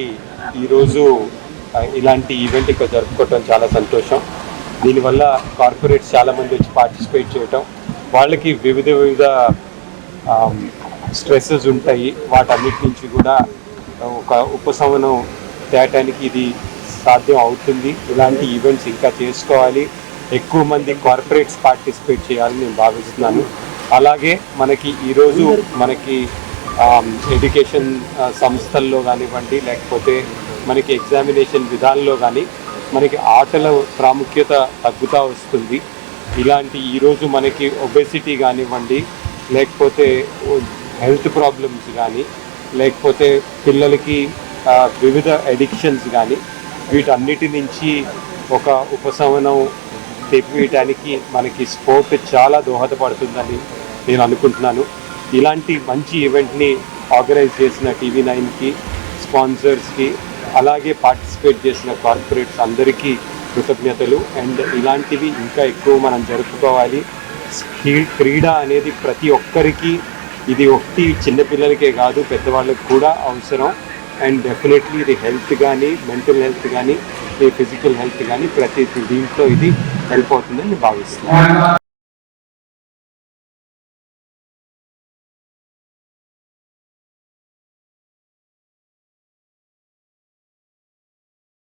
మనకి ఈరోజు ఇలాంటి ఈవెంట్ ఇక్కడ జరుపుకోవటం చాలా సంతోషం. దీనివల్ల కార్పొరేట్స్ చాలామంది వచ్చి పార్టిసిపేట్ చేయటం, వాళ్ళకి వివిధ స్ట్రెస్సెస్ ఉంటాయి, వాటన్నిటి నుంచి కూడా ఒక ఉపశమనం తేటానికి ఇది సాధ్యం అవుతుంది. ఇలాంటి ఈవెంట్స్ ఇంకా చేసుకోవాలి, ఎక్కువ మంది కార్పొరేట్స్ పార్టిసిపేట్ చేయాలని నేను భావిస్తున్నాను. అలాగే మనకి ఈరోజు మనకి ఎడ్యుకేషన్ సంస్థల్లో కానివ్వండి, లేకపోతే మనకి ఎగ్జామినేషన్ విధానంలో కానీ మనకి ఆటల ప్రాముఖ్యత తగ్గుతూ వస్తుంది. ఇలాంటి ఈరోజు మనకి ఒబెసిటీ కానివ్వండి, లేకపోతే హెల్త్ ప్రాబ్లమ్స్ కానీ, లేకపోతే పిల్లలకి వివిధ అడిక్షన్స్ కానీ, వీటన్నిటి నుంచి ఒక ఉపశమనం తెప్పియటానికి మనకి స్పోర్ట్ చాలా దోహదపడుతుందని నేను అనుకుంటున్నాను. ఇలాంటి మంచి ఈవెంట్ని ఆర్గనైజ్ చేసిన టీవీ9కి, స్పాన్సర్స్కి, అలాగే పార్టిసిపేట్ చేసిన కార్పొరేట్స్ అందరికీ కృతజ్ఞతలు. అండ్ ఇలాంటివి ఇంకా ఎక్కువ మనం జరుపుకోవాలి. క్రీడ అనేది ప్రతి ఒక్కరికి, ఇది ఒకటి చిన్నపిల్లలకే కాదు పెద్దవాళ్ళకి కూడా అవసరం. అండ్ డెఫినెట్లీ ఇది హెల్త్ కానీ, మెంటల్ హెల్త్ కానీ, ఫిజికల్ హెల్త్ కానీ ప్రతి దీంట్లో ఇది హెల్ప్ అవుతుందని నేను భావిస్తున్నాను.